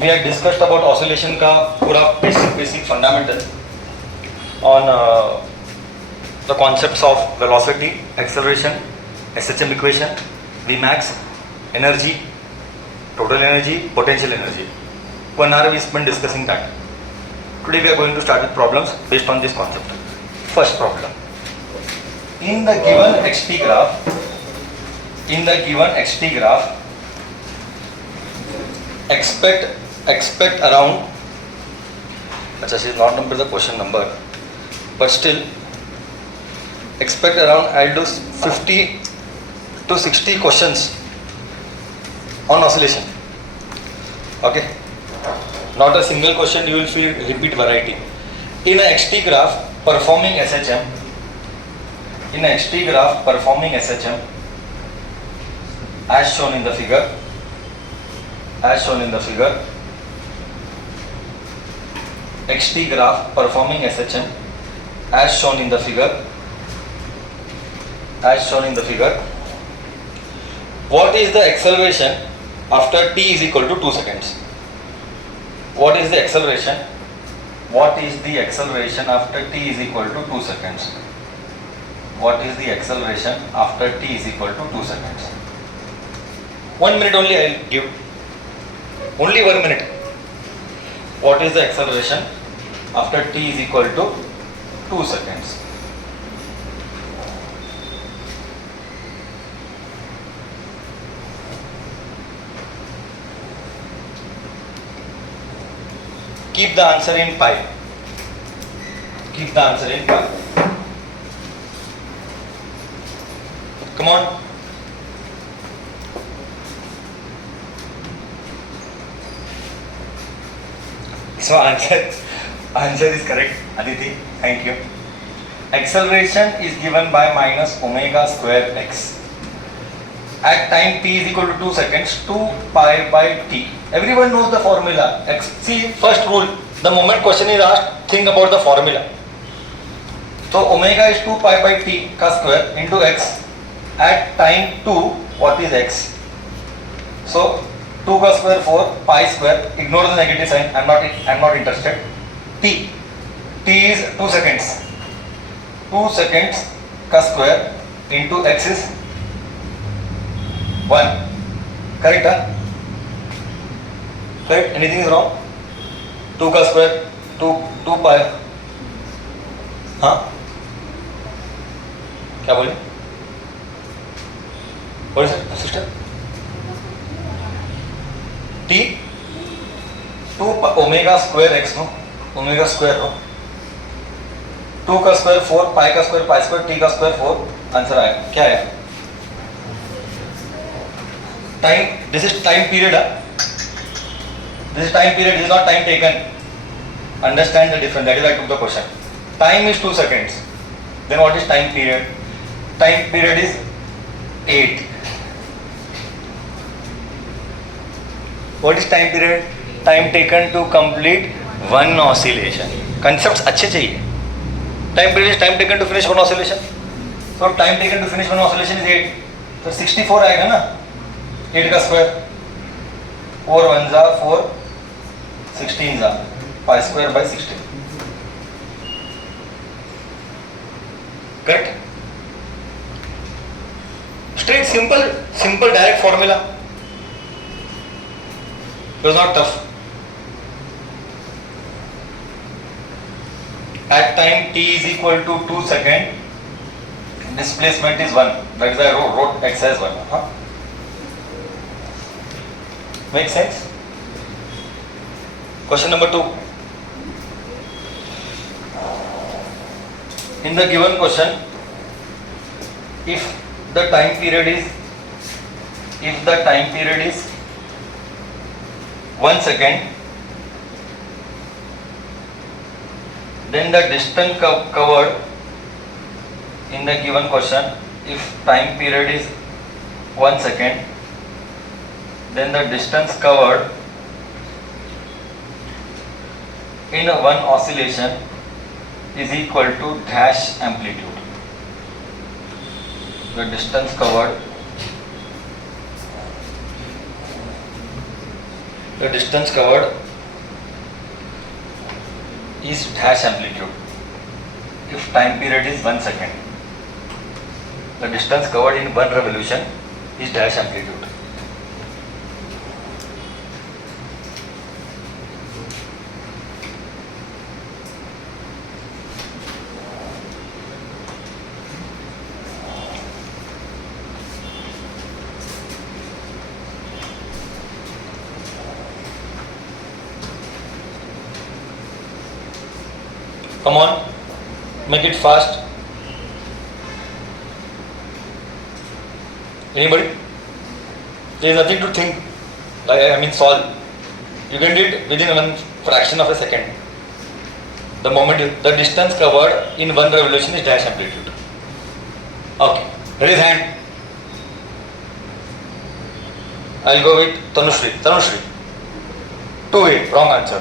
we had discussed about oscillation का पूरा basic fundamental on the concepts of velocity, acceleration, SHM equation, Vmax, energy, total energy, potential energy. 1 hour we spent discussing that. Today we are going to start with problems based on this concept. First problem. In the given xt graph, expect around, अच्छा, she is not number the question number, but still expect around, I'll do 50 to 60 questions on oscillation. Okay, not a single question, you will feel repeat variety. In a xt graph performing SHM, as shown in the figure, xt graph performing SHM as shown in the figure, what is the acceleration after t is equal to 2 seconds? What is the acceleration after t is equal to 2 seconds? What is the acceleration after t is equal to 2 seconds? 1 minute only I will give. Only 1 minute. What is the acceleration after t is equal to 2 seconds? Keep the answer in pi. Come on. So answer is correct, Aditi. Thank you. Acceleration is given by minus omega square x. At time t is equal to 2 seconds, 2 pi by t. Everyone knows the formula. See, first rule, the moment question is asked, think about the formula. So omega is 2 pi by t ka square into x. At time 2, what is x? So 2 का square 4, pi square, ignore the negative sign, I'm not interested. T is 2 seconds. 2 seconds का square into x is 1. Correct, huh? Correct? Anything is wrong? 2 का square, 2 pi. हाँ? क्या बोले? What is it, sister? T 2 omega square x no, omega square no, 2 का square 4, pi का square, pi square, t का square 4. Answer आया, क्या आया? Time, this is time period, this is time period, this is not time taken. Understand the difference, that is why I took the question. Time is 2 seconds, then what is time period? Time period is 8. What is time period? Time taken to complete one oscillation. Concepts अच्छे चाहिए. Time period is time taken to finish one oscillation. So time taken to finish one oscillation is 8. तो 64 आएगा ना? 8 का square. 4 1 जा 4, 16 जा, pi square by 16. Correct? Straight, simple direct formula. It was not tough. At time t is equal to 2 seconds, displacement is 1. That is why I wrote x as 1. Huh? Make sense? Question number 2. In the given question, if the time period is 1 second, then the distance covered in the given question, if time period is 1 second, then the distance covered in one oscillation is equal to dash amplitude. The distance covered the distance covered is dash amplitude. If time period is 1 second, the distance covered in one revolution is dash amplitude. Come on, make it fast. Anybody? There is nothing to think. Solve. You can do it within one fraction of a second. The moment the distance covered in one revolution is dash amplitude. Okay. Raise hand. I'll go with Tanushri. Tanushri. 2-8. Wrong answer.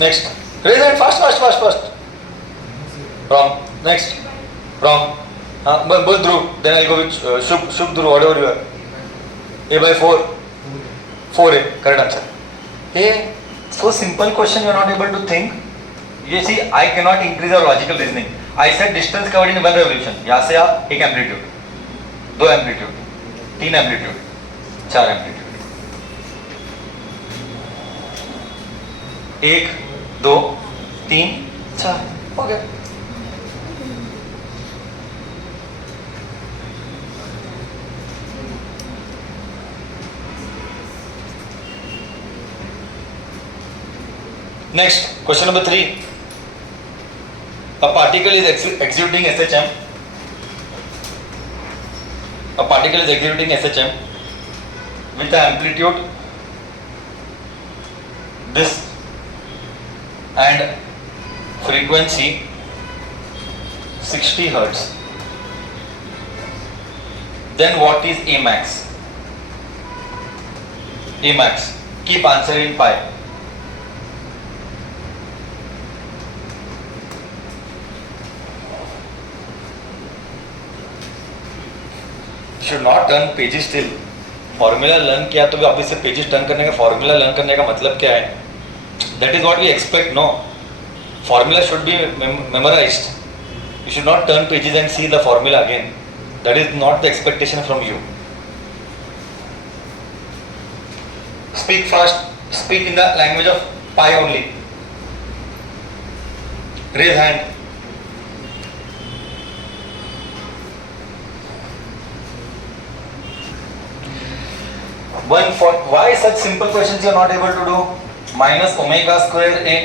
Next. Raise hand fast. Wrong. Next. Wrong. Both Dhruv. Then I'll go with Shubh Dhruv, whatever you are. A by 4. 4A. Correct answer. Hey, so simple question you are not able to think. You see, I cannot increase our logical reasoning. I said distance covered in one revolution. यहाँ से यहाँ एक amplitude, 2 amplitude, 3 amplitude, 4 amplitude. 1, 2, 3, 4. हो गया. Next, question number 3. A particle is executing SHM. A particle is executing SHM with the amplitude this and frequency 60 Hertz. Then what is Amax? Amax. Keep answer in pi. Should not turn pages till. Formula learn किया तो भी आप इससे pages turn करने का formula learn करने का मतलब क्या है? That is what we expect. No, formula should be memorised. You should not turn pages and see the formula again. That is not the expectation from you. Speak fast. Speak in the language of pi only. Raise hand. Why such simple questions you are not able to do? Minus omega square a.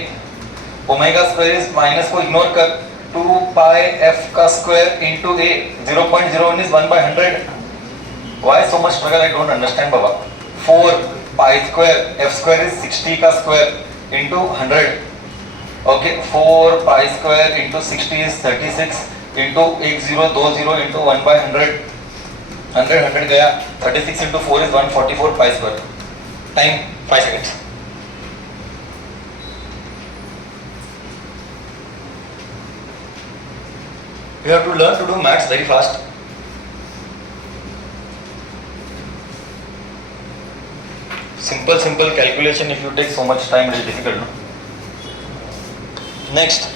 Omega square is minus को ignore कर. 2 pi f का square into a. 0.01 is 1 by 100. Why so much struggle? I don't understand, Baba. 4 pi square f square is 60 का square into 100. Okay, 4 pi square into 60 is 36 into 1020 into 1 by 100. 100 गया. 36 into 4 is 144 pi square. Time 5 seconds. You have to learn to do maths very fast. Simple calculation, if you take so much time, it is difficult. No? Next.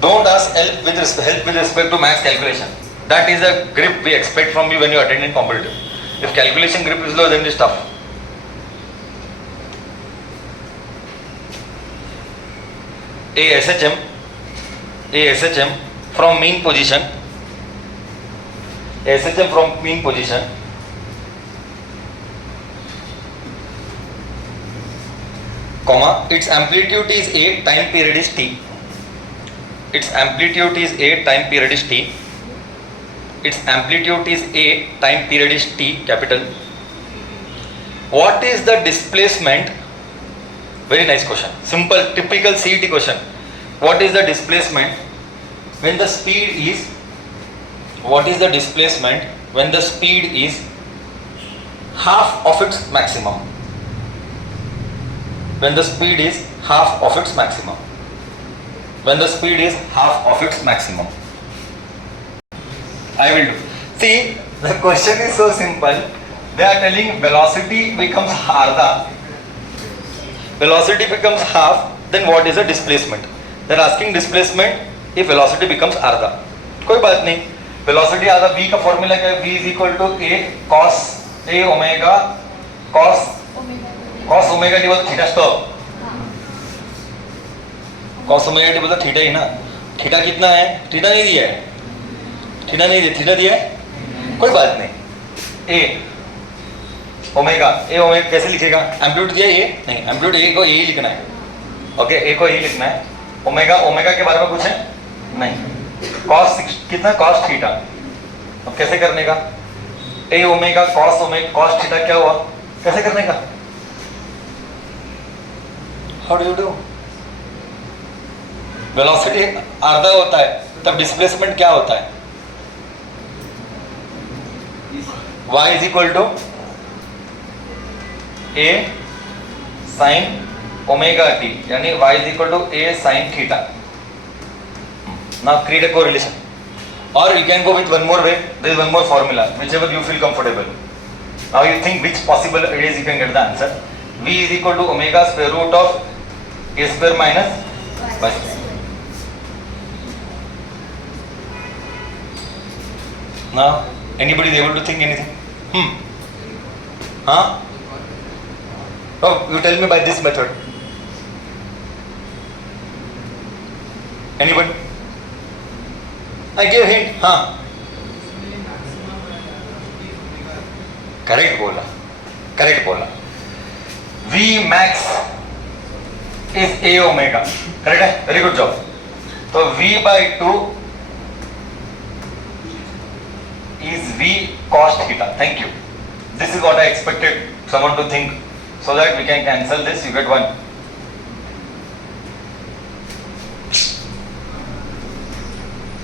Don't ask help with respect to maths calculation. That is a grip we expect from you when you attend in competitive. If calculation grip is low, then it is tough. A SHM from mean position. A SHM from mean position. Comma, its amplitude is A, time period is T. Its amplitude is A, time period is T. Its amplitude is A, time period is T, capital. What is the displacement? Very nice question. Simple, typical CET question. What is the displacement when the speed is? What is the displacement when the speed is half of its maximum? When the speed is half of its maximum. When the speed is half of its maximum. I will do. See, the question is so simple. They are telling velocity becomes अर्धा, velocity becomes half, then what is the displacement? They are asking displacement if velocity becomes अर्धा. कोई बात नहीं, velocity आधा v का formula क्या है? v is equal to a cos a omega cos omega divided by theta. Stop. cos omega divided by theta ही ना. Theta कितना है? थीटा नहीं दिया है, थीटा नहीं दिया, थीटा दिया है, कोई बात नहीं. ए ओमेगा कैसे लिखेगा? एम्पलीट्यूड दिया ए नहीं, एम्पलीट्यूड ए को ए लिखना है. ओके, ए को ए लिखना है. ओमेगा के बारे में कुछ है नहीं. कॉस कितना? Cos theta. अब कैसे करने का? ए ओमेगा कॉस थीटा क्या हुआ? कैसे करने का? How do you do? Velocity आधा होता है, तब डिस्प्लेसमेंट क्या होता है? y is equal to a sin omega t, यानी y is equal to a sin theta. Now create a correlation, or you can go with one more way. There is one more formula, whichever you feel comfortable. Now you think which possible ways you can get the answer. V is equal to omega square root of a square minus y square. Now anybody is able to think anything? Huh? Oh, you tell me by this method. Anybody? I gave hint. हाँ. Correct बोला. V max is a omega. Correct है? Very good job. तो V by 2 is V cos theta. Thank you. This is what I expected someone to think, so that we can cancel this. You get 1.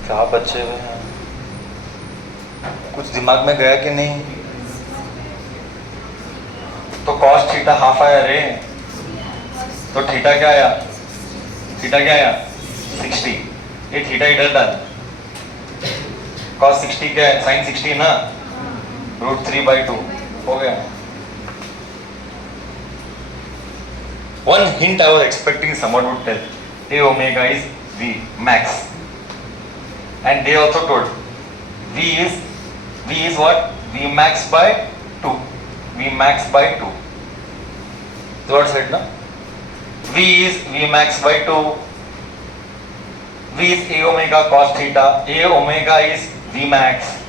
क्या बच्चे हुए हैं? कुछ दिमाग में गया कि नहीं? तो cos थीटा हाफ आया रे, तो थीटा क्या आया? 60. ये थीटा इधर डाल. cos 60 क्या है? sin 60 ना, √3/2 हो गया. One hint I was expecting someone would tell. A omega is V max, and they also told V is what? V max by 2. V max by 2. So what said na? V is V max by 2. V is A omega cos theta. A omega is V max.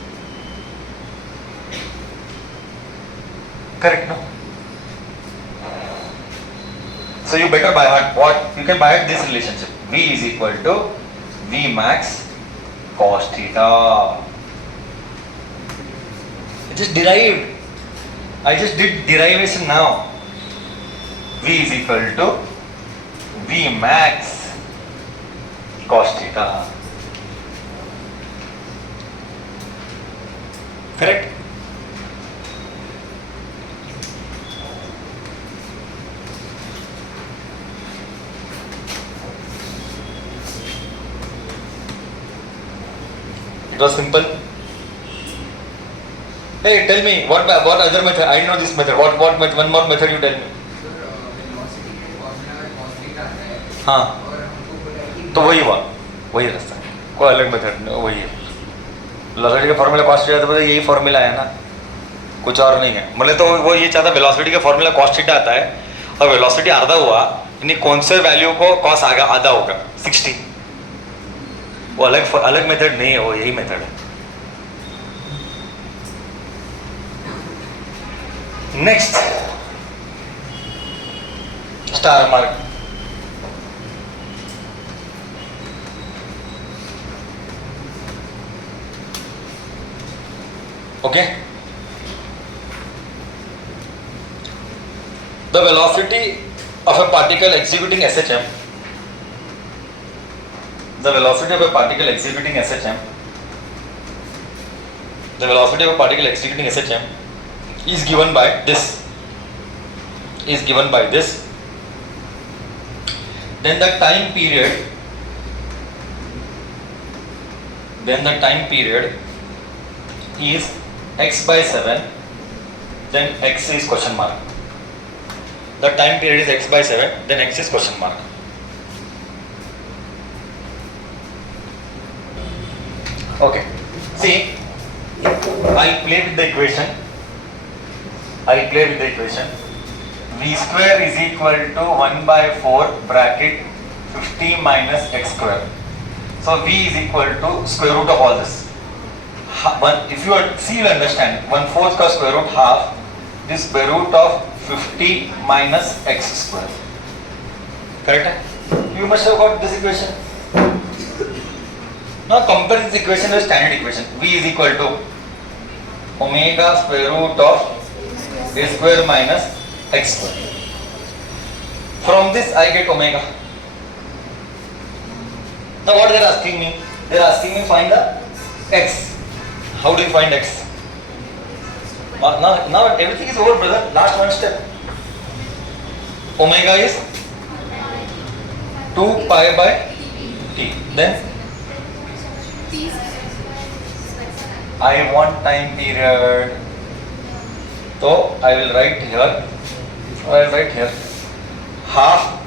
Correct, no? So you better by heart what? You can by heart this relationship. V is equal to V max cos theta. I just derived. I just did derivation now. V is equal to V max cos theta. Correct? It was simple. Hey, tell me what other method? I know this method. What method? One more method you tell me. हाँ, तो वही हुआ, वही रास्ता, कोई अलग method वही है. वेलोसिटी का फॉर्मूला कॉस थीटा तो यही फॉर्मूला है ना, कुछ और नहीं है. मतलब तो वो ये चाहता वेलोसिटी का फॉर्मूला कॉस थीटा आता है, और वेलोसिटी आधा हुआ, यानी कौन से वैल्यू को कॉस आधा होगा? 60. वो अलग मेथड नहीं है, वो यही मेथड है. Next, star mark. Okay, the velocity of a particle executing SHM, the velocity of a particle executing SHM, the velocity of a particle executing SHM is given by this, then the time period is x by 7, then x is question mark. The time period is x by 7, then x is question mark. Okay. See, I'll play with the equation. V square is equal to 1 by 4 bracket 50 minus x square. So V is equal to square root of all this. If you see, you understand. 1/4 का square root half, this square root of 50 minus x square. Correct? You must have got this equation. Now compare this equation with standard equation. V is equal to omega square root of a square minus x square. From this I get omega. Now what they are asking me? They are asking me find the x. How do you find x? Now everything is over, brother. Last one step. Omega is 2 pi by t. Then I want time period. So I will write here. Half.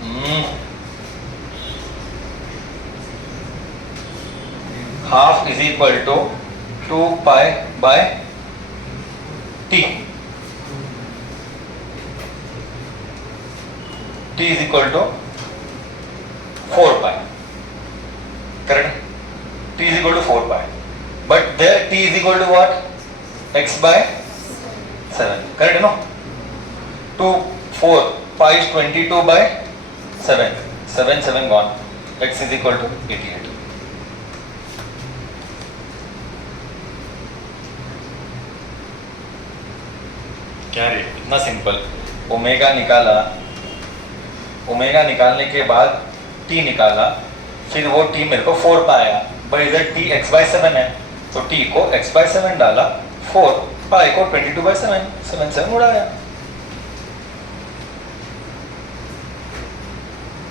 Half is equal to 2 pi by t. T is equal to 4 pi. Correct? T is equal to 4 pi. But there t is equal to what? X by 7. Correct, no? 2, 4, pi is 22 by 7. 7 gone. X is equal to 88. क्या रे? इतना simple. Omega निकाला. Omega निकालने के बाद t निकाला. फिर वो t मेरे को 4 pi आया. पर इधर t x by 7 है. तो t को x by 7 डाला. 4 pi को 22 by 7. 7 उड़ाया.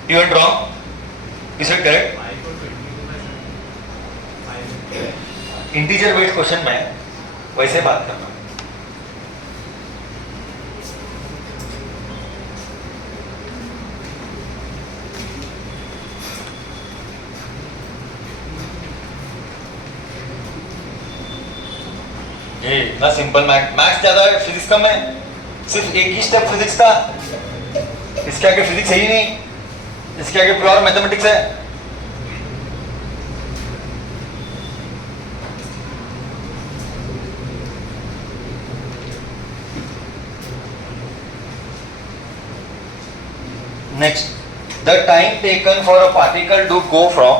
You went wrong? Is it correct? Integer based question में वैसे बात करना. ये ना सिंपल मैथ्स ज्यादा है, फिजिक्स कम है. सिर्फ एक ही स्टेप फिजिक्स का. इसके आगे फिजिक्स है ही नहीं. इसके आगे प्योर मैथमेटिक्स है. Next, the time taken for a particle to go from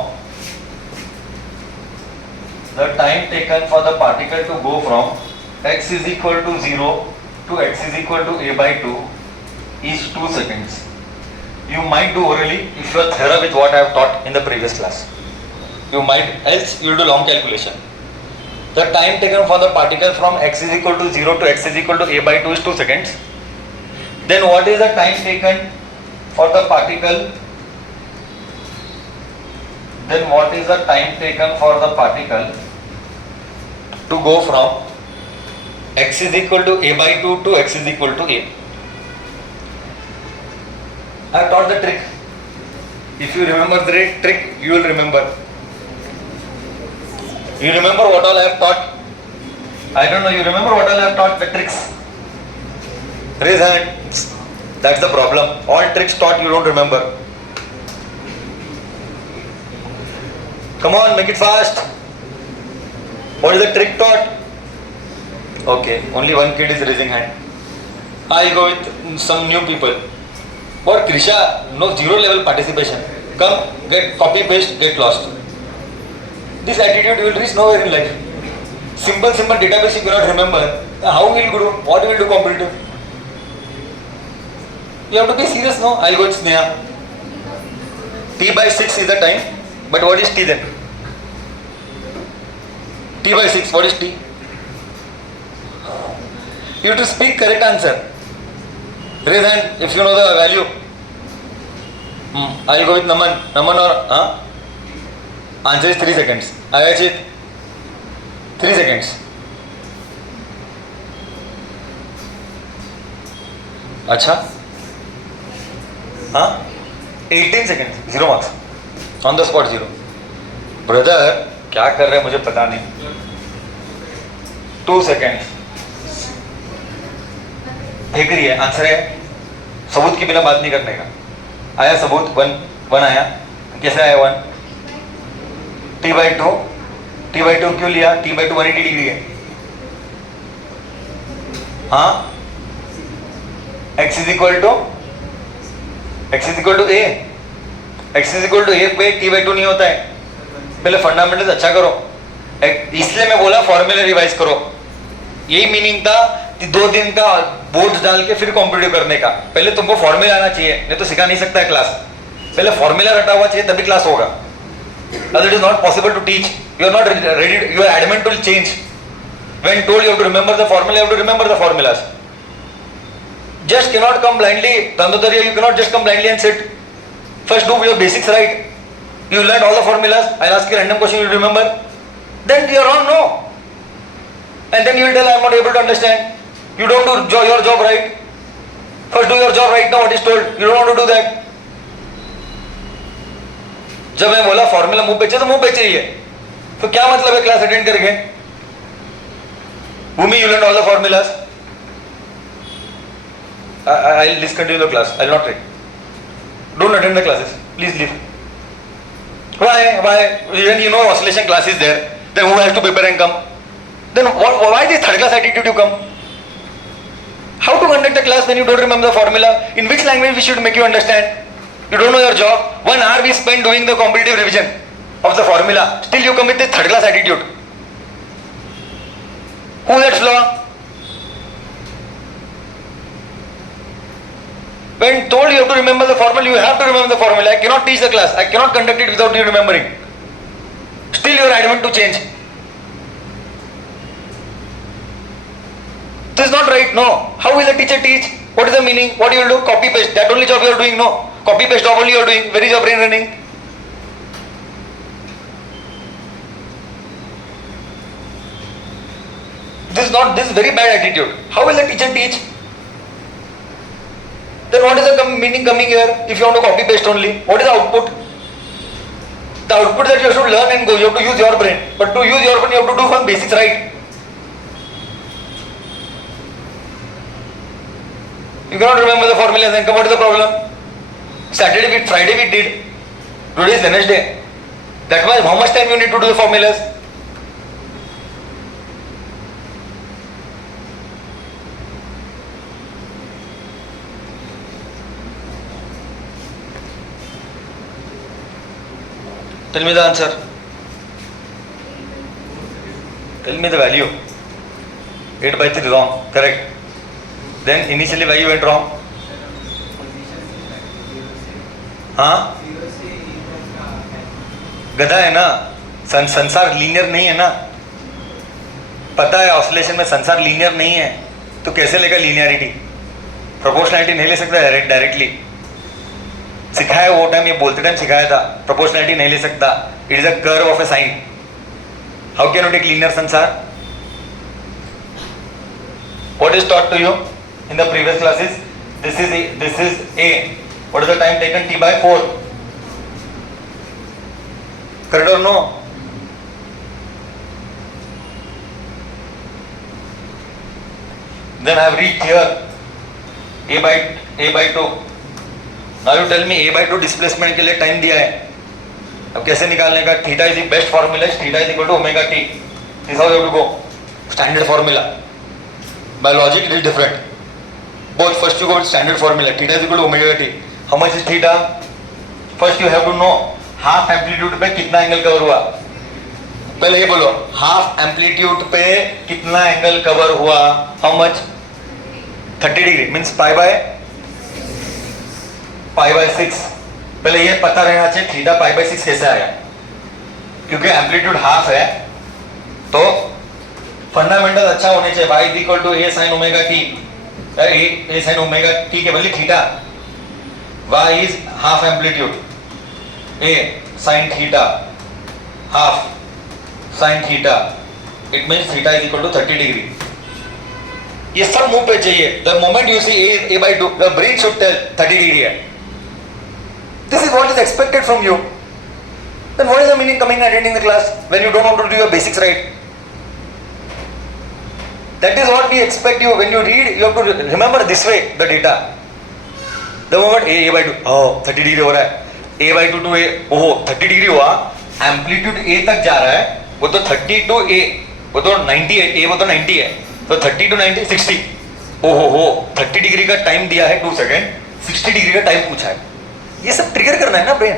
x is equal to 0 to x is equal to a by 2 is 2 seconds. You might do orally if you are thorough with what I have taught in the previous class. You might, else you will do long calculation. The time taken for the particle from x is equal to 0 to x is equal to a by 2 is 2 seconds. Then what is the time taken for the particle? To go from x is equal to a by 2 to x is equal to a. I have taught the trick. If you remember the trick, you will remember. You remember what all I have taught? I don't know, you remember what all I have taught, the tricks? Raise hand. That's the problem. All tricks taught you don't remember. Come on, make it fast. What is the trick taught? Okay, only one kid is raising hand. I'll go with some new people. Or Krisha, no, 0 level participation. Come, get copy paste, get lost. This attitude will reach nowhere in life. Simple database you cannot remember. How will you do? What will you do competitive? You have to be serious, no? I'll go with Sneha. T by 6 is the time, but what is T then? T by 6, what is T? You have to speak correct answer. Raise hand if you know the value. I'll go with Naman. Naman or answer is 3 seconds. Ayachit, 3 seconds. अच्छा, हाँ 18 second 0 marks on the spot 0। Brother क्या कर रहे हैं मुझे पता नहीं। 2 second फेंक रही है, आंसर है सबूत के बिना बात नहीं करने का। आया सबूत 1 आया, कैसे आया 1? t/2 क्यों लिया? t/2 180 डिग्री है। हाँ x is equal to a, x is equal to a पे t/2 नहीं होता है। पहले फंडामेंटल्स अच्छा करो, इसलिए मैं बोला फॉर्मूला रिवाइज करो। यही मीनिंग था 2 दिन का बोर्ड डाल के फिर कॉम्पिटिटिव करने का। पहले तुमको फॉर्मूला आना चाहिए, नहीं तो सिखा नहीं सकता है क्लास। पहले फॉर्मूला रटा हुआ चाहिए तभी क्लास होगा। Otherwise, it is not possible to teach. You are not ready. You are adamant to change. When told you have to remember the formula, you have to remember the formulas. Just cannot come blindly. Dandodariya, you cannot just come blindly and sit. First, do your basics right. You learn all the formulas. I'll ask you a random question. You remember? Then you are wrong. No. And then you will tell I am not able to understand. You don't do your job right. First, do your job right now. What is told. You don't want to do that. जब मैं बोला formula मुंह पे चाहिए तो मुंह पे चाहिए, तो क्या मतलब है क्लास अटेंड करके? Bhumi, you learn all the formulas. I will discontinue the class, I will not take, don't attend the classes, please leave. Why when you know oscillation class is there, then who has to prepare and come? Then why this third class attitude you come? How to conduct the class when you don't remember the formula? In which language we should make you understand? You don't know your job. 1 hour we spend doing the competitive revision of the formula. Still you come with this third class attitude. Who lets flaw? When told you have to remember the formula, you have to remember the formula. I cannot teach the class. I cannot conduct it without you remembering. Still you are adamant to change. This is not right. No. How will the teacher teach? What is the meaning? What you will do? Copy paste. That only job you are doing. No. Copy paste job only you are doing. Where is your brain running? This is very bad attitude. How will the teacher teach? Then what is the meaning coming here if you want to copy paste only? What is the output? The output that you should learn and go. You have to use your brain. But to use your brain, you have to do some basics right. You cannot remember the formulas and come. What is the problem? Friday we did. Today is Wednesday. That means how much time you need to do the formulas? Tell me the answer. Tell me the value. 8/3 wrong. Correct. Then initially why you went wrong? हाँ गधा है ना, संसार linear नहीं है ना, पता है ऑसिलेशन में संसार लीनियर नहीं है, तो कैसे लेगा लीनियरिटी? प्रोपोर्शनैलिटी नहीं ले सकता डायरेक्टली। सिखाया वो टाइम, ये बोलते टाइम सिखाया था, प्रोपोर्शनैलिटी नहीं ले सकता। It is a curve of a sine. How can you take linear संसार? What is taught to you in the previous classes? This is a. What is the time taken? t/4. Correct or no? Then I have reached here a/2. Now you tell me a/2 displacement के लिए time दिया है, अब कैसे निकालने का? Theta is the best formula, theta is equal to omega t. This how you have to go. Standard formula. By logic it is different. Both first you go with standard formula. Theta is equal to omega t. How much is theta? First you have to know half amplitude पे कितना angle cover हुआ. पहले ये बोलो, half amplitude पे कितना angle cover हुआ? How much? 30 degree means pi by 6. पहले ये पता रहना चाहिए थीटा पाई बाय 6 कैसे आया, क्योंकि एम्पलीट्यूड हाफ है तो फंडामेंटल अच्छा होने चाहिए. y is equal to a sin omega t. a sin omega t के बदले theta. y is half amplitude, a sin theta, half sin theta. It means theta is equal to 30 degree. ये सब मुंह पे चाहिए. The moment you see a by 2, the brain should tell 30 degree है. This is what is expected from you. Then what is the meaning coming and attending the class when you don't know how to do your basics right? That is what we expect you. When you read, you have to remember this way the data. The moment a by 2, oh 30 degree हो रहा है. a by 2 to a, oh 30 degree हुआ. Amplitude a तक जा रहा है. वो तो 30 to a, वो तो 90 है. a वो तो 90 है. तो 30 to 90 60. ओहो हो 30 डिग्री का टाइम दिया है 2 सेकेंड, 60 डिग्री का टाइम पूछा है. ये सब ट्रिगर करना है ना ब्रेन.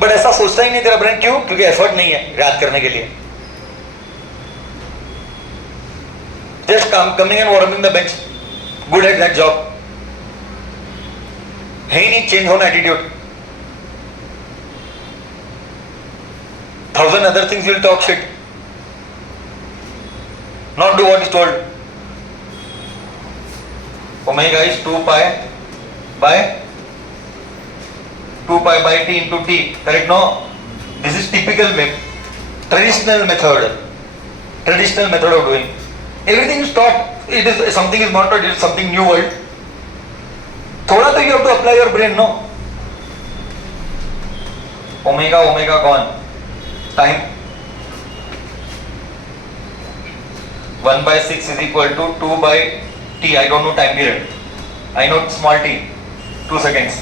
बट ऐसा सोचता ही नहीं तेरा ब्रेन. क्यों? क्योंकि एफर्ट नहीं है याद करने के लिए. Just coming and warming the bench, good at that job. है ही नहीं चेंज होना attitude. 1000 other things will talk shit. Not do what is told. Omega is 2 pi by 2 pi by t into t. Correct? No? This is typical traditional method. Traditional method of doing. Everything is taught. It is something is not taught. It is something new world. थोड़ा तो you have to apply your brain, no? Omega gone. Time 1 by 6 is equal to 2 by t. I don't know time period. I know small t. 2 seconds.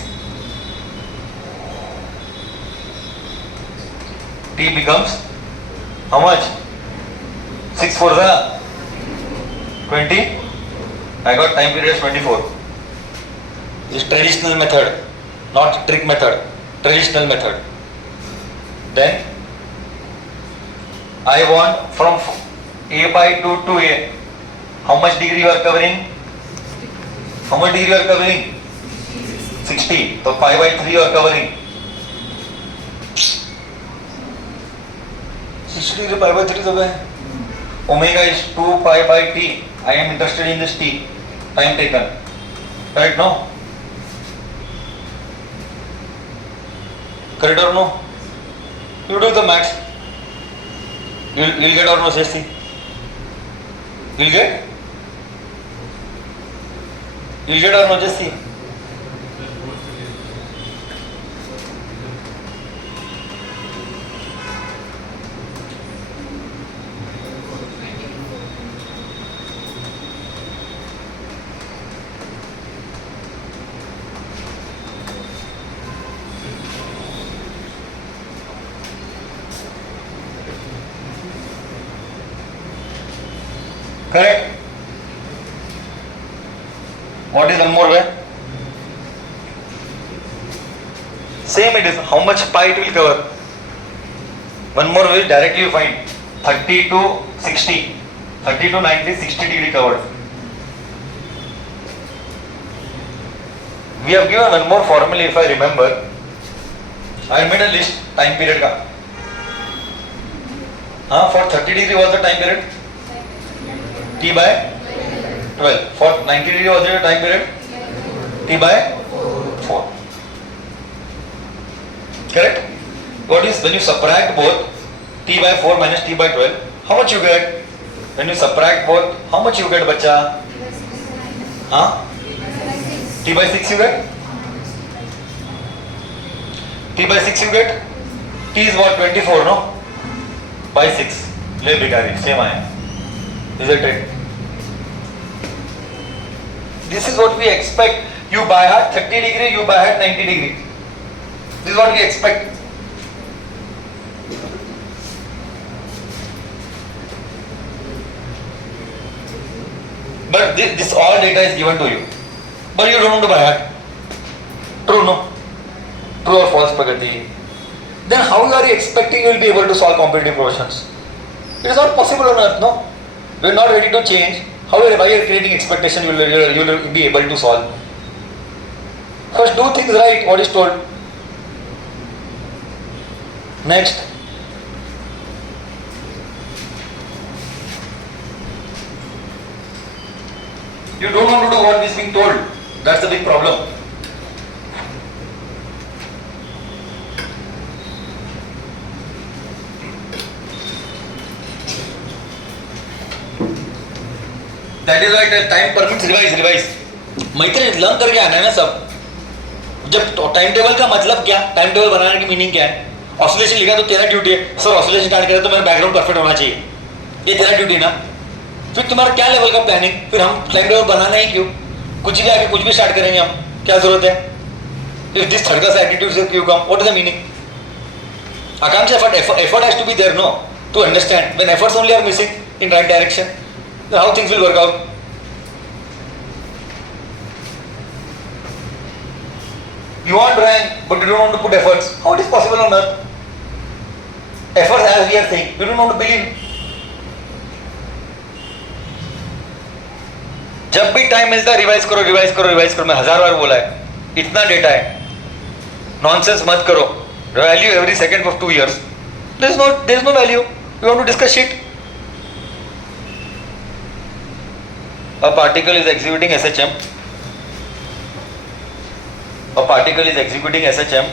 T becomes how much? 6 4 20. I got time period as 24. This is traditional method, not trick method. Traditional method. Then I want from a by 2 to a. How much degree you are covering? How much degree you are covering? 60. So pi by 3 you are covering. 60 degree pi by 3 is okay. Omega is 2 pi by t. I am interested in this t. Time taken. Correct? No? Correct or no? You do the maths. You'll get or no, Sesti? You'll get? You'll get or no, Jesse? Correct? What is one more way? Same it is. How much pi it will cover? One more way directly you find 30 to 60. 30 to 90, 60 degree covered. We have given one more formula if I remember. I made a list time period ka. For 30 degree was the time period? T by 12. For 90 degree was the time period? T by 4. Correct? What is when you subtract both T by 4 minus T by 12? How much you get? When you subtract both, how much you get, bacha? T by 6 you get? T by 6 you get? T is what? 24, no? By 6. Le bigari, same I am. Isn't it? This is what we expect. You by heart 30 degree, you by heart 90 degree. This is what we expect. But this all data is given to you. But you don't know to by heart. True, no? True or false, Pragati? Then how are you expecting you will be able to solve competitive questions? It is not possible on earth, no? We are not ready to change. However, by creating expectation, you will be able to solve. First, do things right, what is told. Next. You don't want to do what is being told. That's the big problem. That is why time permits revise मैत्री learn करके आना है ना सब। जब time table का मतलब क्या, टाइम टेबल बनाने की मीनिंग क्या है? ऑसिलेशन लिखा तो तेरा ड्यूटी है, सर ऑसिलेशन स्टार्ट करें तो मेरा बैकग्राउंड परफेक्ट होना चाहिए, ये तेरा ड्यूटी ना। फिर तुम्हारा क्या लेवल का प्लानिंग, फिर हम टाइम टेबल बनाना ही क्यों? कुछ भी आके कुछ भी स्टार्ट करेंगे हम, क्या जरूरत है? If this third class attitude से क्यों come, what is the meaning? Akanksha effort has to be there, no, to understand. When efforts only are missing in right direction, then how things will work out? You want rank, but you don't want to put efforts. How it is possible on earth? Efforts, as we are saying, you don't want to believe. जब भी time मिलता है revise करो revise करो revise करो। मैं 1000 बार बोला है, इतना डेटा है, नॉनसेंस मत करो। Value every second for 2 years. There is no value. You want to discuss shit. A particle is executing SHM. A particle is executing SHM.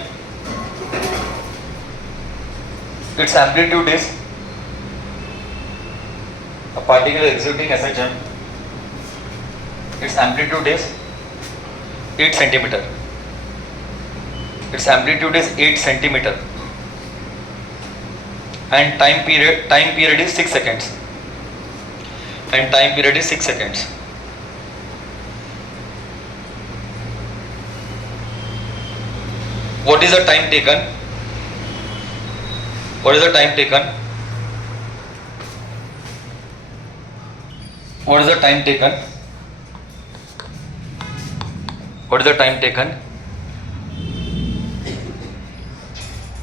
Its amplitude is. A particle is executing SHM. Its amplitude is 8 centimeter. Its amplitude is 8 centimeter. And time period is 6 seconds. And time period is 6 seconds. What is the time taken? What is the time taken? What is the time taken? What is the time taken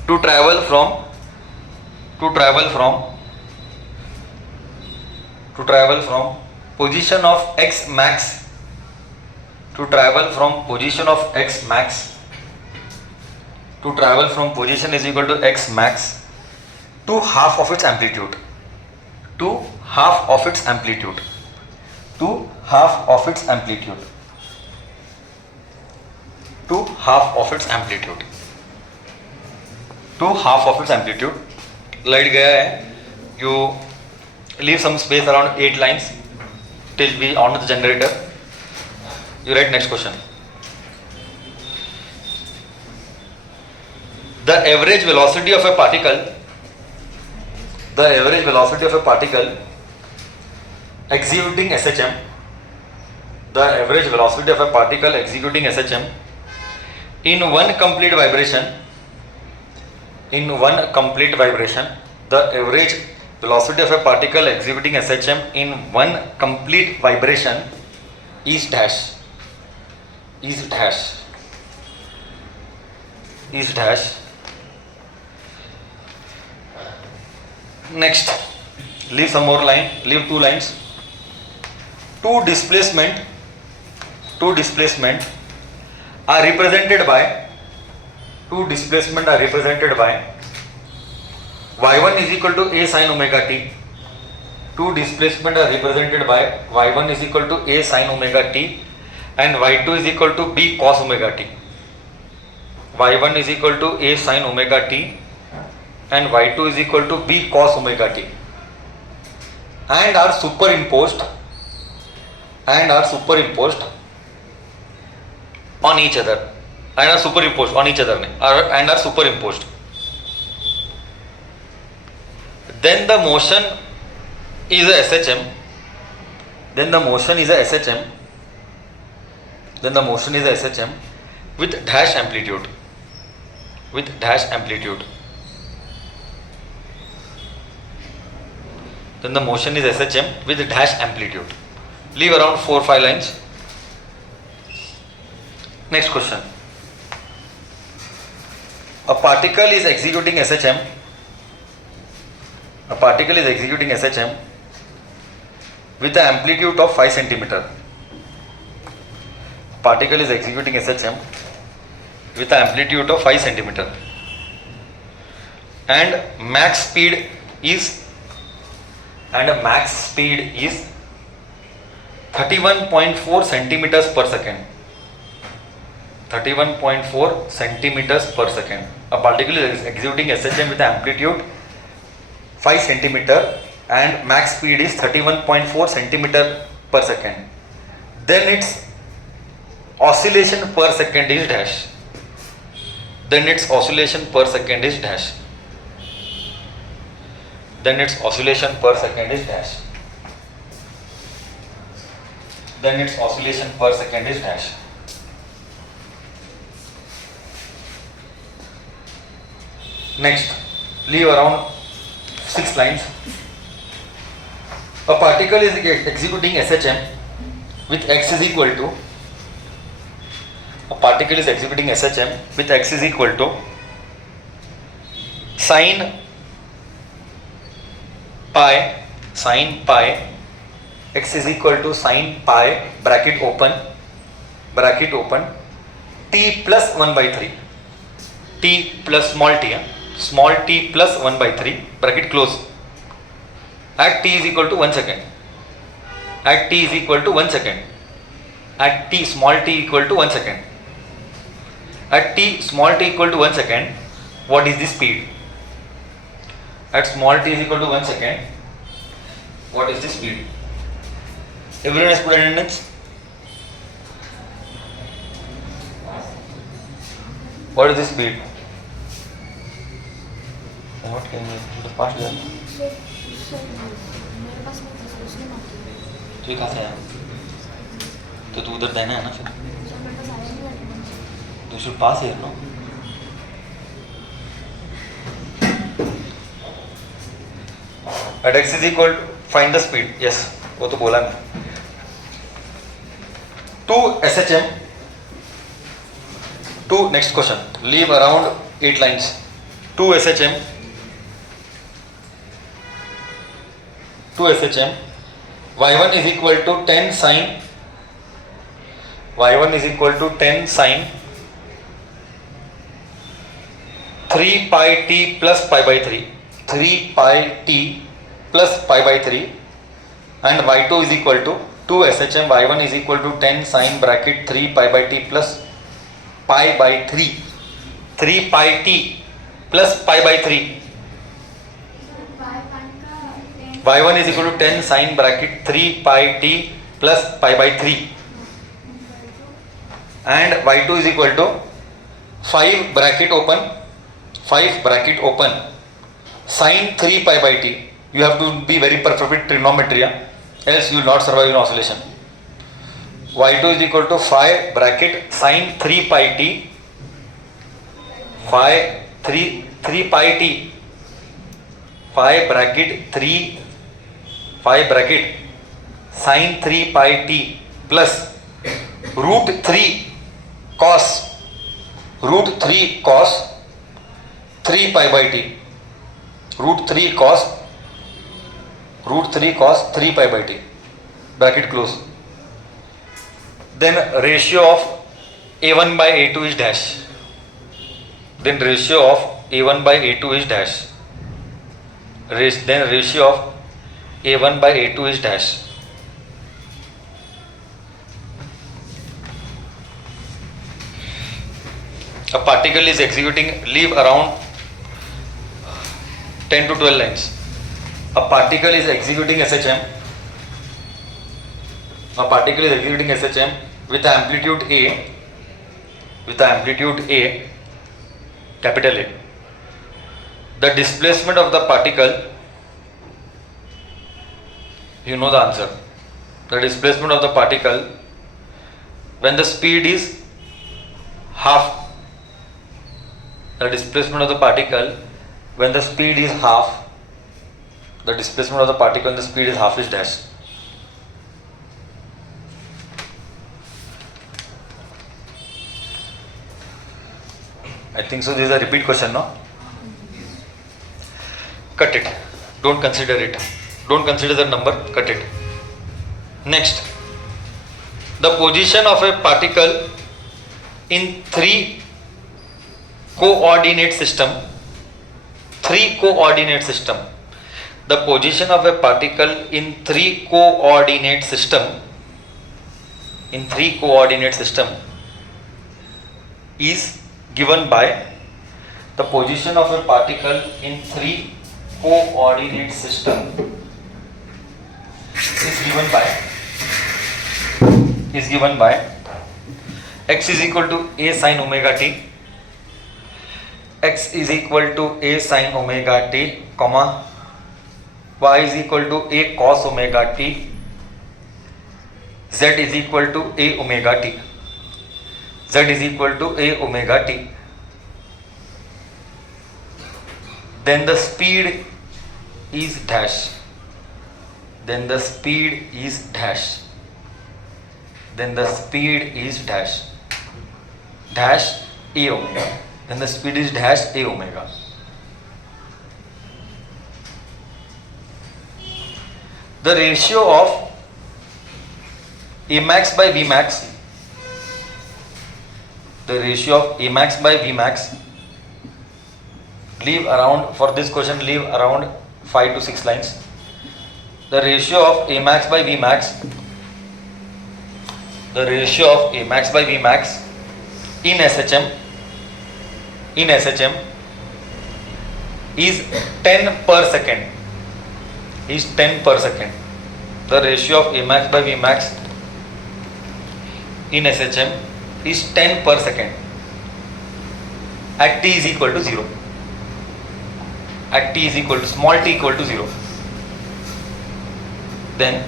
to travel from position of x max, to travel from position of x max, to travel from position is equal to x max to half of its amplitude, to half of its amplitude, to half of its amplitude, to half of its amplitude, to half of its amplitude. Light गया है, you leave some space around 8 lines till we on the generator. You write next question. The average velocity of a particle, the average velocity of a particle executing SHM, the average velocity of a particle executing SHM in one complete vibration, in one complete vibration, the average velocity of a particle executing SHM in one complete vibration is dash, is dash, is dash. Next, leave some more line, leave 2 lines. Two displacement are represented by, two displacement are represented by y1 is equal to a sin omega t. Two displacement are represented by y1 is equal to a sin omega t and y2 is equal to b cos omega t. y1 is equal to a sin omega t and y2 is equal to b cos omega t, and are superimposed on each other, and are superimposed on each other and are superimposed. Then the motion is a SHM. Then the motion is a SHM. Then the motion is a SHM with dash amplitude. With dash amplitude. Then the motion is SHM with dash amplitude. Leave around 4-5 lines. Next question. A particle is executing SHM. A particle is executing SHM with the amplitude of 5 centimeter. Particle is executing SHM with the amplitude of 5 centimeter. And max speed is 31.4 centimeters per second. 31.4 centimeters per second. A particle is executing SHM with amplitude 5 centimeter and max speed is 31.4 centimeter per second. Then its oscillation per second is dash. Then its oscillation per second is dash. Then its oscillation per second is dash. Then its oscillation per second is dash. Next, leave around 6 lines. A particle is executing SHM with x is equal to, a particle is executing SHM with x is equal to sine pi x is equal to sine pi bracket open t plus 1 by 3, t plus small t plus 1 by 3 bracket close at t is equal to 1 second, at t is equal to 1 second, at t small t equal to 1 second, at t small t equal to 1 second, what is the speed? At small t is equal to 1 second, what is the speed? Everyone has put attendance? What is the speed? What can you the past there? तो ये कहाँ से आया? तो तू उधर देना है ना फिर? तो should pass here no? At x is equal to find the speed. Yes, वो तो बोला मैं. 2 SHM. 2 next question. Leave around 8 lines. 2 SHM. 2 SHM. Y1 is equal to 10 sine. Y1 is equal to 10 sine 3 pi t plus pi by 3. 3 pi t plus pi by 3, and y2 is equal to 2 SHM. y1 is equal to 10 sine bracket 3 pi by t plus pi by 3. 3 pi t plus pi by 3. y1 is equal to 10 sine bracket 3 pi t plus pi by 3, and y2 is equal to 5 bracket open sine 3 pi by t. You have to be very perfect with trigonometry, else you will not survive in oscillation. y2 is equal to 5 bracket sine 3 pi t, 3 pi t, 5 bracket sine 3 pi t plus root 3 cos 3 pi by t, root 3 cos 3 pi by t bracket close. Then ratio of a1 by a2 is dash. Then ratio of a1 by a2 is dash. Then ratio of a1 by a2 is dash. A particle is executing, leave around 10 to 12 lines. A particle is executing SHM. A particle is executing SHM with amplitude A, capital A. The displacement of the particle, you know the answer. The displacement of the particle when the speed is half. The displacement of the particle when the speed is half. The displacement of the particle when the speed is half is dash. I think so. This is a repeat question, no? Cut it. Don't consider it. Don't consider the number. Cut it. Next, the position of a particle in 3 coordinate system. 3 coordinate system. The position of a particle in 3 coordinate system. In 3 coordinate system is given by, the position of a particle in 3 coordinate system is given by is given by x is equal to a sin omega t, x is equal to a sin omega t, comma y is equal to a cos omega t, z is equal to a omega t, z is equal to a omega t. Then the speed is dash, then the speed is dash, then the speed is dash, dash a omega, then the speed is dash a omega. The ratio of A max by V max, the ratio of A max by V max, leave around, for this question leave around 5 to 6 lines. The ratio of A max by V max, the ratio of A max by V max in SHM, in SHM is 10 per second, is 10 per second. The ratio of A max by V max in SHM is 10 per second at t is equal to 0, at t is equal to small t equal to 0. Then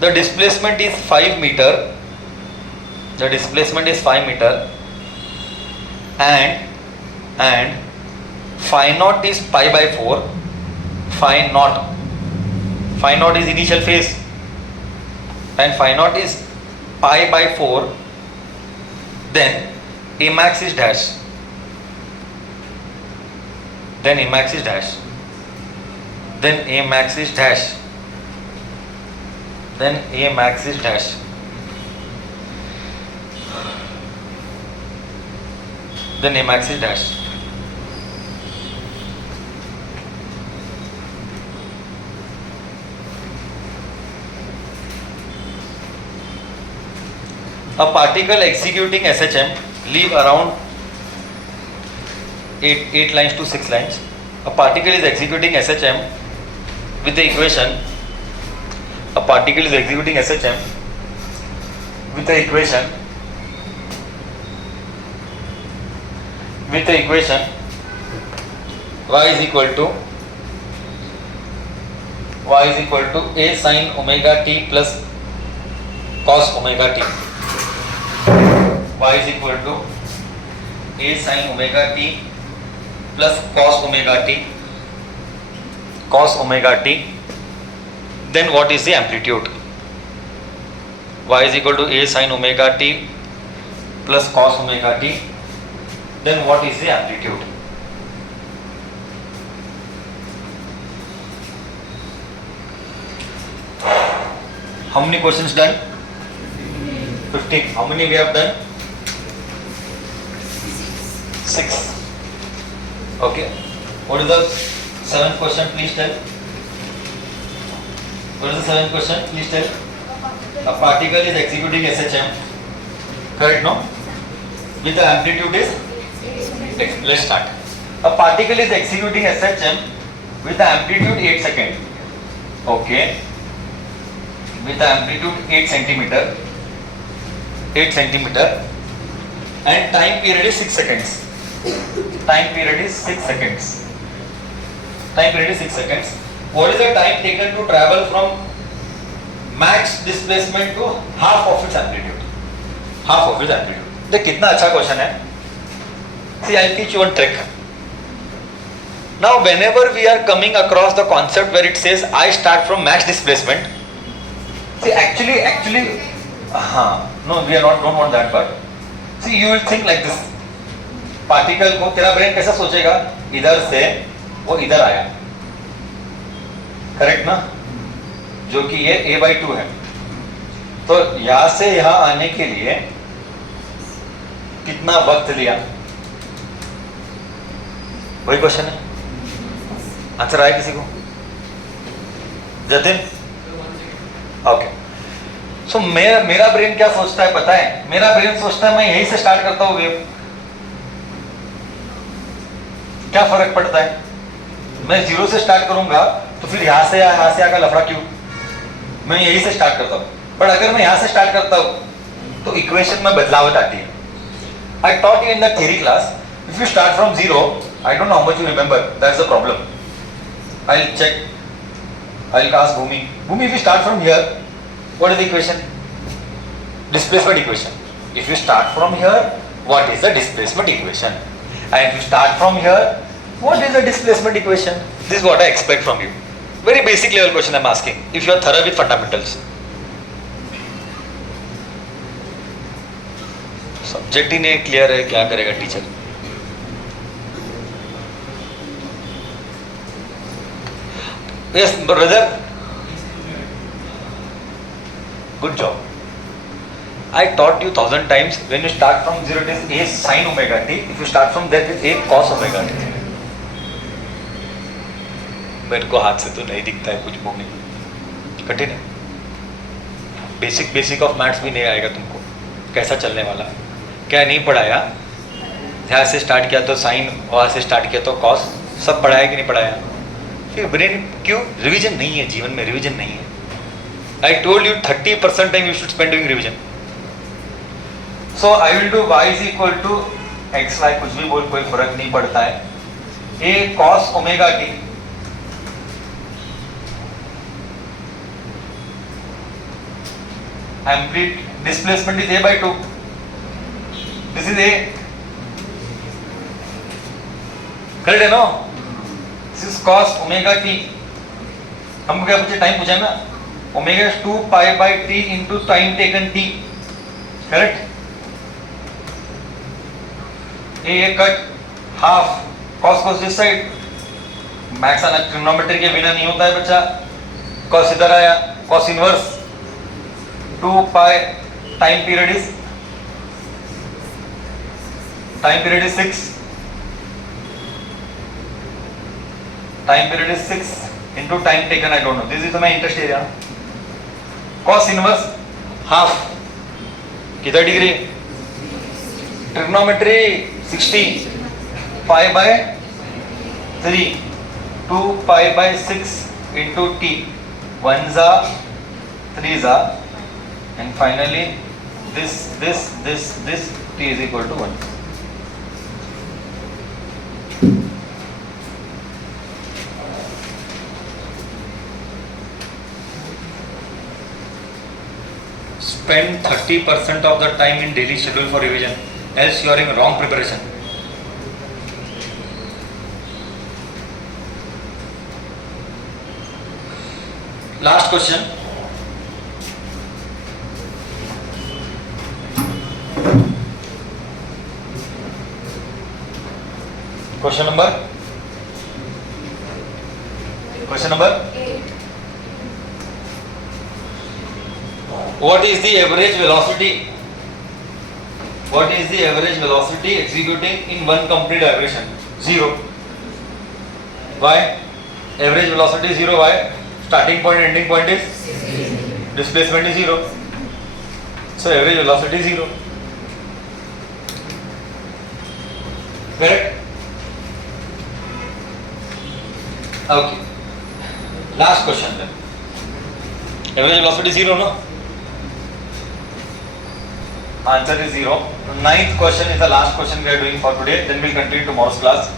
the displacement is 5 meter, the displacement is 5 meter, and phi naught is pi by 4, phi naught is initial phase, and phi naught is pi by 4, then A max is dash, then A max is dash, then A max is dash, then A max is dash. Then A max is dash. A particle executing SHM, leave around 8 lines to 6 lines. A particle is executing SHM with the equation, a particle is executing SHM with the equation y is equal to a sin omega t plus cos omega t. Y is equal to a sin omega t plus cos omega t. Then what is the amplitude? Y is equal to a sin omega t plus cos omega t. Then what is the amplitude? How many questions done? 15. How many we have done? 6. Okay. What is the 7th question? Please tell. What is the 7th question? Please tell. A particle is executing SHM. Correct, no? With the amplitude is? Let's start. A particle is executing SHM with the amplitude 8 seconds. Okay. With the amplitude 8 centimeter. 8 centimeter. And time period is 6 seconds. Time period is 6 seconds. Time period is 6 seconds. What is the time taken to travel from max displacement to half of its amplitude? Half of its amplitude. देख कितना अच्छा question है. See, I'll teach you one trick. Now, whenever we are coming across the concept where it says I start from max displacement, see, actually, no, we are not, don't want that, but see, you will think like this. Particle को तेरा brain कैसा सोचेगा? इधर से वो इधर आया, correct ना? जो कि ये a/2 है. तो यहां से यहां आने के लिए कितना वक्त लिया? वही क्वेश्चन है. आंसर आया किसी को? जतिन? ओके. सो मेरा ब्रेन क्या सोचता है पता है? मेरा ब्रेन सोचता है मैं यहीं से स्टार्ट करता हूँ वेव. क्या फर्क पड़ता है? मैं 0 से स्टार्ट करूंगा तो फिर यहां से आकर लफड़ा क्यों? मैं यहीं से स्टार्ट करता हूं. बट अगर मैं यहाँ से स्टार्ट करता हूँ तो इक्वेशन में बदलावट आती है. I taught you in the theory class, if you start from zero, I don't know how much you remember, that's the problem. I'll check, I'll ask Bhumi. Bhumi, if you start from here, what is the equation? Displacement equation. If you start from here, what is the displacement equation? And if you start from here, what is the displacement equation? This is what I expect from you. Very basic level question I'm asking, if you are thorough with fundamentals. Subject ही नहीं clear है, क्या करेगा teacher. Yes brother, good job. I taught you 1000 times, when you start from zero it is a sin omega t, if you start from that it is a cos omega t. मेरे को हाथ से तो नहीं दिखता है कुछ बोलने, कठिन है. बेसिक ऑफ मैथ्स भी नहीं आएगा तुमको, कैसा चलने वाला. क्या नहीं पढ़ाया? यहाँ से स्टार्ट किया तो साइन, वहाँ से स्टार्ट किया तो कॉस, सब पढ़ाया कि नहीं पढ़ाया? फिर ब्रेन क्यों? रिवीजन नहीं है जीवन में, रिवीजन नहीं है. I told you 30% time you should spend doing revision. So I will do y is equal to x y, कुछ भी बोल कोई फर्क नहीं पड़ता है. A cos omega t, amplitude displacement is a by 2. This is A. Correct है no? This is cos omega t. हमको क्या पूछे? टाइम पूछा है ना? Omega is 2 pi by t into time taken t. Correct? A cut half cos cos this side. Maths आना trigonometry के बिना नहीं होता है बच्चा. cos इधर आया, cos inverse 2 pi, time period is 6. Time period is 6 into time taken, I don't know. This is my interest area. Cos inverse half. कितना degree? Trigonometry 60. Pi by 3. 2 pi by 6 into t. 1 za, 3 za, and finally this t is equal to 1. Spend 30% of the time in daily schedule for revision, else you are in wrong preparation. Last question. Question number 8. What is the average velocity? What is the average velocity executing in one complete vibration? 0. Why? Average velocity is 0. Why? Starting point, ending point is displacement is 0. So average velocity is 0. Correct? Okay. Last question then. Average velocity is 0, no? Answer is 0. Ninth question is the last question we are doing for today. Then we'll continue tomorrow's class.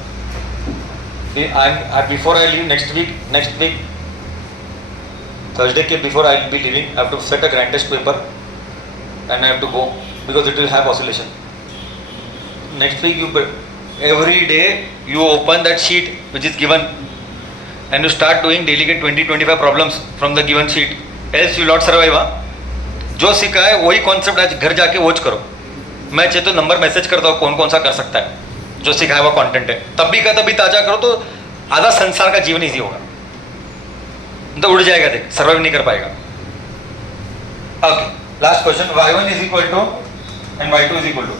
Before I leave next week, Thursday before I will be leaving, I have to set a grand test paper and I have to go because it will have oscillation. Next week, every day you open that sheet which is given and you start doing daily get 20-25 problems from the given sheet. Else you will not survive. जो सीखा है वही concept आज घर जाके watch करो. मैं चाहे तो नंबर मैसेज करता हूँ कौन कौन सा कर सकता है. जो सीखा है वो कंटेंट है, तभी का तभी ताजा करो तो आधा संसार का जीवन इजी होगा. तो उड़ जाएगा, देख सर्वाइव नहीं कर पाएगा. Okay, last question. y1 is equal to and y2 is equal to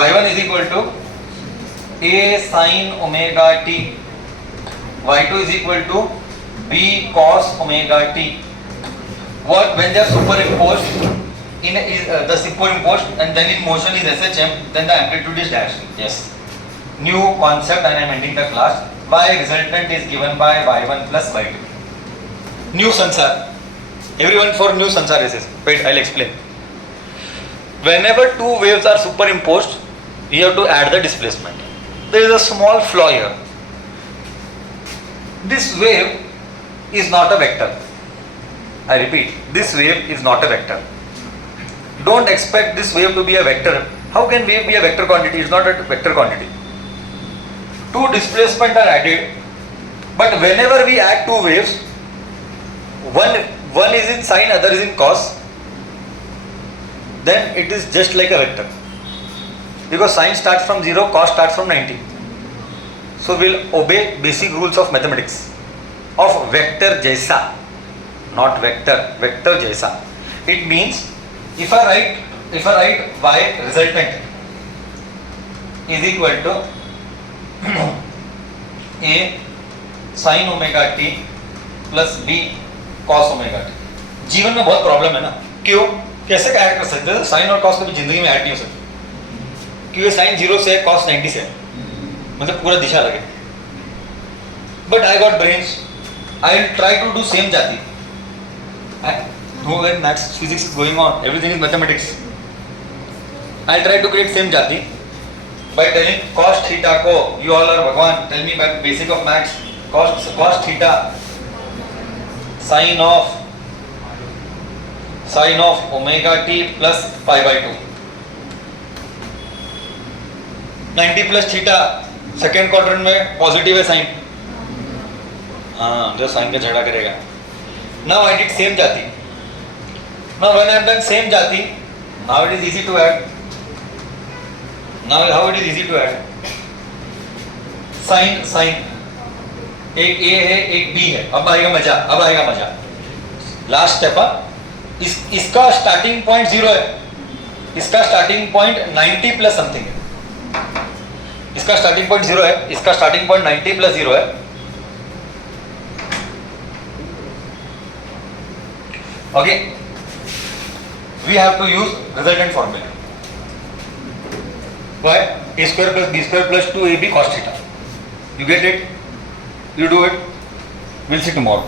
y1 is equal to a sin omega t, y2 is equal to b cos omega t. What when they are superimposed in the superimposed and then in motion is SHM, then the amplitude is dash. Yes, new concept and I am ending the class. Y resultant is given by y1 plus y2. New संसार. Everyone for new Sansar races. Wait, I'll explain. Whenever two waves are superimposed, you have to add the displacement. There is a small flaw here. This wave is not a vector. I repeat, this wave is not a vector. Don't expect this wave to be a vector. How can wave be a vector quantity? It's not a vector quantity. Two displacement are added, but whenever we add two waves, one is in sine, other is in cos, then it is just like a vector. Because sine starts from 0, cos starts from 90. So we'll obey basic rules of mathematics of vector jaisa, not vector, vector jaisa. It means if I write y resultant is equal to a sin omega t plus b cos omega t. जीवन में बहुत problem है ना, क्यों, कैसे add कर सकते हैं? साइन और कॉस कभी जिंदगी में ऐड नहीं हो सकते, क्योंकि साइन 0 से है, कॉस 90 से है, मतलब पूरा दिशा लगे. But I got brains, I will try to do same जाति. when maths physics is going on, everything is mathematics. I'll try to create same jati by telling cos theta ko, you all are Bhagwan, tell me by basic of maths, cos theta sin of omega t plus pi by 2. 90 plus theta second quadrant में positive है sign, हाँ जो sign का झगड़ा करेगा. Now I did same jati. Now when I have done same jati, now it is easy to add. Now how it is easy to add? Sin एक A है एक B है, अब आएगा मजा. लास्ट स्टेप इसका स्टार्टिंग पॉइंट 0 है, इसका स्टार्टिंग पॉइंट 90 प्लस समथिंग है. इसका स्टार्टिंग पॉइंट 0 है, इसका स्टार्टिंग पॉइंट 90 प्लस 0 है. Okay, we have to use resultant formula. Why? A square plus b square plus 2ab cos theta. You get it? You do it? We'll see tomorrow.